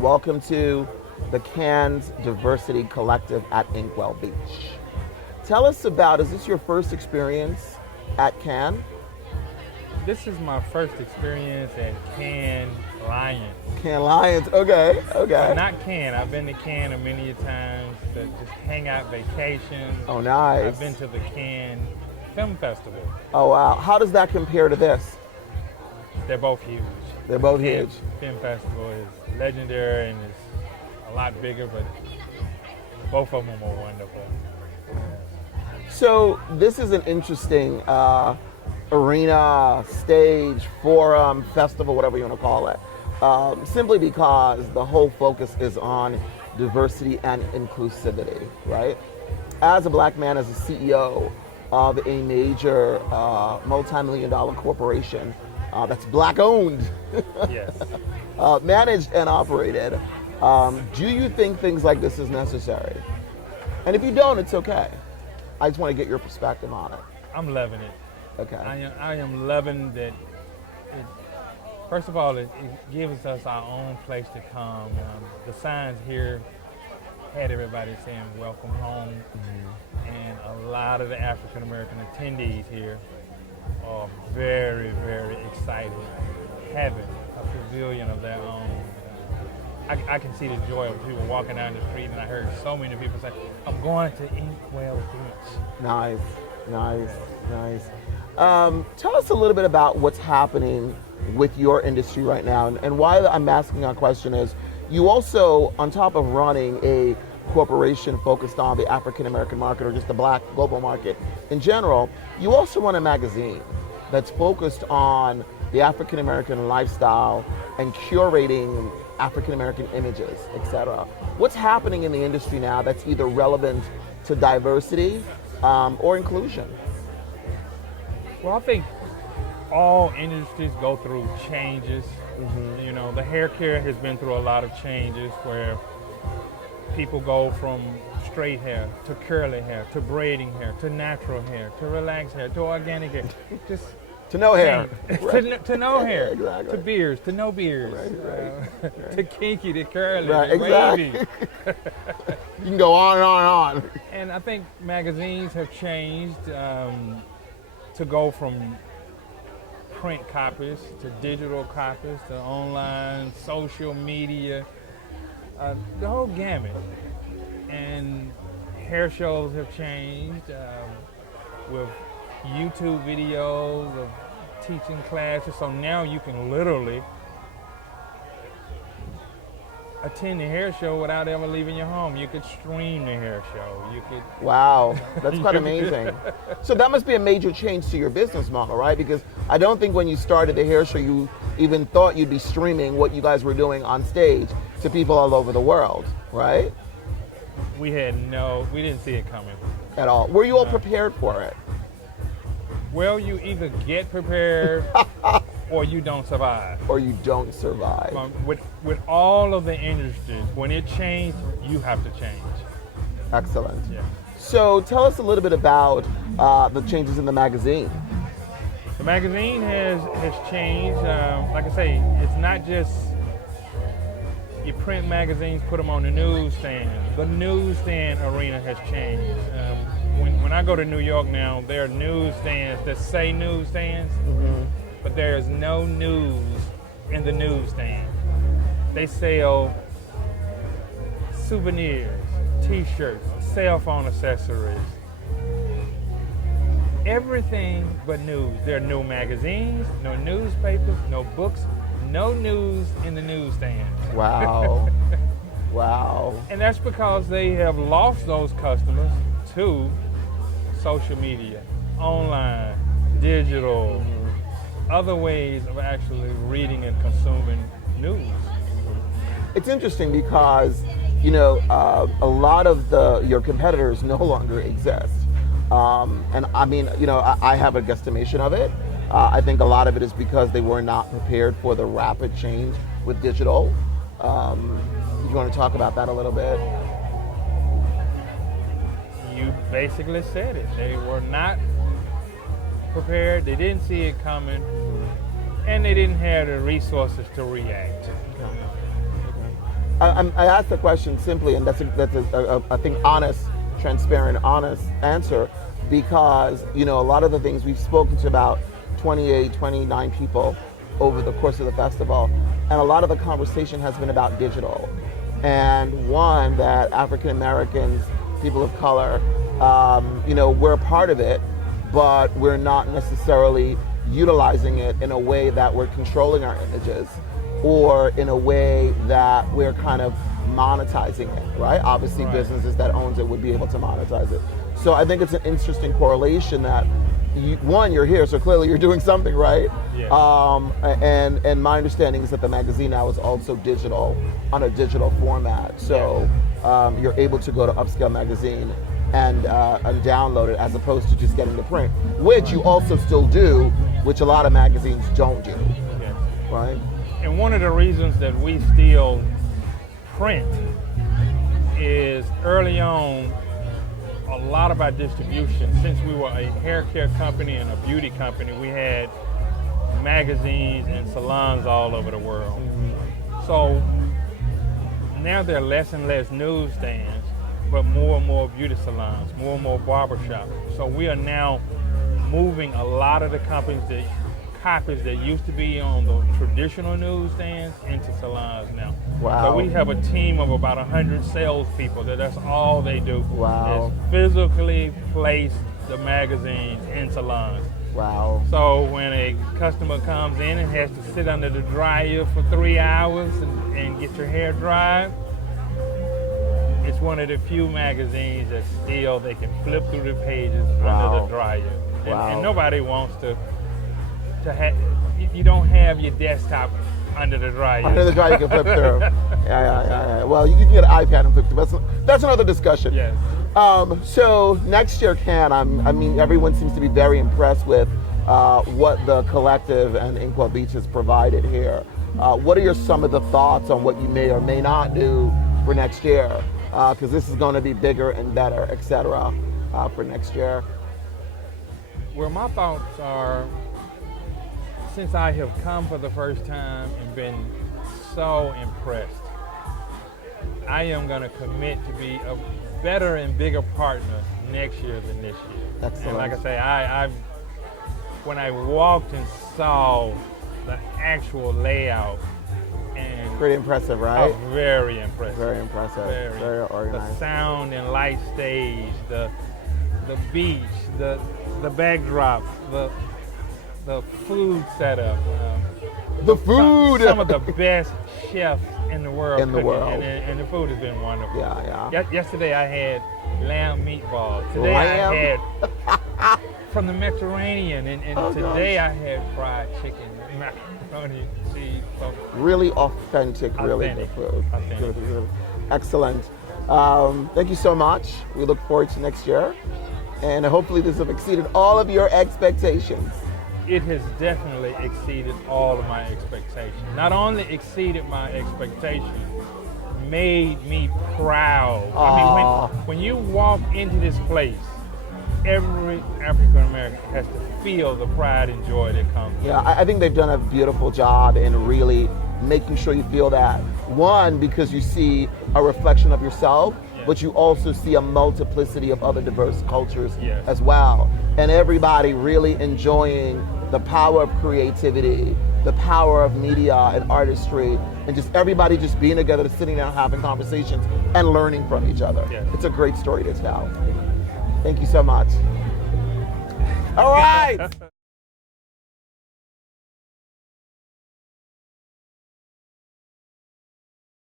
Welcome to the Cannes Diversity Collective at Inkwell Beach. Tell us about, is this your first experience at Cannes? This is my first experience at Cannes Lions. Cannes Lions, okay. Not Cannes. I've been to Cannes many times to just hang out vacation. Oh, nice. I've been to the Cannes Film Festival. Oh, wow. How does that compare to this? They're both huge. They're both The huge. Cannes Film Festival is legendary and it's a lot bigger, but both of them are wonderful. So this is an interesting arena, stage, forum, festival, whatever you want to call it, simply because the whole focus is on diversity and inclusivity, right? As a black man, as a CEO of a major multi-million-dollar corporation that's black-owned, Yes. managed and operated, do you think things like this is necessary? And if you don't, it's okay. I just want to get your perspective on it. I'm loving it. Okay. I am loving that. First of all, it gives us our own place to come. The signs here had everybody saying "Welcome home," and a lot of the African American attendees here are very, very excited, having a pavilion of their own. I can see the joy of people walking down the street, and I heard so many people say, "I'm going to Inkwell Beach." Nice. Tell us a little bit about what's happening with your industry right now. And why I'm asking that question is, you also, on top of running a corporation focused on the African American market or just the black global market in general, you also run a magazine that's focused on the African American lifestyle and curating African American images, etc. What's happening in the industry now that's either relevant to diversity or inclusion? Well, I think all industries go through changes. You know, the hair care has been through a lot of changes where people go from straight hair to curly hair to braiding hair to natural hair to relaxed hair to organic hair. Just To no hair. to no hair, Exactly. to beards, to no beards, Right. to kinky, to curly, Right, to exactly. wavy. You can go on and on and on. And I think magazines have changed to go from print copies to digital copies to online, social media, the whole gamut. And hair shows have changed with YouTube videos of teaching classes. So now you can literally attend a hair show without ever leaving your home. You could stream the hair show. You could. Wow, that's quite amazing. So that must be a major change to your business model, right? Because I don't think when you started the hair show, you even thought you'd be streaming what you guys were doing on stage to people all over the world, right? We didn't see it coming. At all. Were you all prepared for it? Well, you either get prepared or you don't survive. Or you don't survive? With all of the industries, when it changed, you have to change. Excellent. Yeah. So tell us a little bit about the changes in the magazine. The magazine has changed. Like I say, it's not just you print magazines, put them on the newsstand. The newsstand arena has changed. When I go to New York now, there are newsstands that say newsstands, but there is no news in the newsstand. They sell souvenirs, t-shirts, cell phone accessories, everything but news. There are no magazines, no newspapers, no books, no news in the newsstand. Wow. Wow. And that's because they have lost those customers to social media, online, digital, other ways of actually reading and consuming news. It's interesting because, you know, a lot of your competitors no longer exist. And I mean, you know, I have a guesstimation of it. I think a lot of it is because they were not prepared for the rapid change with digital. You want to talk about that a little bit? You basically said it. They were not prepared, they didn't see it coming, and they didn't have the resources to react. I asked the question simply, and that's I think honest, transparent, honest answer, because a lot of the things we've spoken to about 28, 29 people over the course of the festival, and a lot of the conversation has been about digital, and one that African Americans, people of color, we're a part of it, but we're not necessarily utilizing it in a way that we're controlling our images, or in a way that we're kind of monetizing it, right? Obviously, Right. businesses that owns it would be able to monetize it. So I think it's an interesting correlation that, you're here, so clearly you're doing something, right? Yeah. And my understanding is that the magazine now is also digital, on a digital format. So you're able to go to Upscale Magazine and download it, as opposed to just getting the print, which you also still do, which a lot of magazines don't do, Yes. right? And one of the reasons that we still print is early on, a lot of our distribution, since we were a hair care company and a beauty company, we had magazines and salons all over the world. Mm-hmm. So now there are less and less newsstands, but more and more beauty salons, more and more barbershops. So we are now moving a lot of the copies that used to be on the traditional newsstands into salons now. Wow. So we have a team of about 100 salespeople that's all they do. Wow. Is physically place the magazines in salons. Wow. So when a customer comes in and has to sit under the dryer for 3 hours and get your hair dried, it's one of the few magazines that still they can flip through the pages under the dryer. And nobody wants to have, you don't have your desktop under the dryer. Under the dryer you can flip through. Yeah. Well, you can get an iPad and flip through. That's another discussion. Yes. So next year, I mean, everyone seems to be very impressed with what the collective and Inkwell Beach has provided here. What are some of the thoughts on what you may or may not do for next year? Because this is going to be bigger and better, etc. For next year. Well, my thoughts are, since I have come for the first time and been so impressed, I am going to commit to be a better and bigger partner next year than this year. Excellent. And like I say, when I walked and saw the actual layout, and Pretty impressive, right? oh, very impressive. Very impressive. Very organized. The sound and light stage, the beach, the backdrop, the food setup. The food! Some of the best chefs in the world. In the cooking, world. And the food has been wonderful. Yeah. Yesterday I had lamb meatballs. Today Lamb? I had from the Mediterranean. And today gosh. I had fried chicken, macaroni, cheese. So Really authentic, really good food. Authentic. Good. Excellent. Thank you so much. We look forward to next year. And hopefully this has exceeded all of your expectations. It has definitely exceeded all of my expectations. Not only exceeded my expectations, made me proud. I mean, when you walk into this place, every African American has to feel the pride and joy that comes. Yeah, I think they've done a beautiful job in really making sure you feel that. One, because you see a reflection of yourself, but you also see a multiplicity of other diverse cultures as well. And everybody really enjoying the power of creativity, the power of media and artistry, and just everybody just being together, sitting down, having conversations, and learning from each other. Yeah. It's a great story to tell. Thank you so much. All right.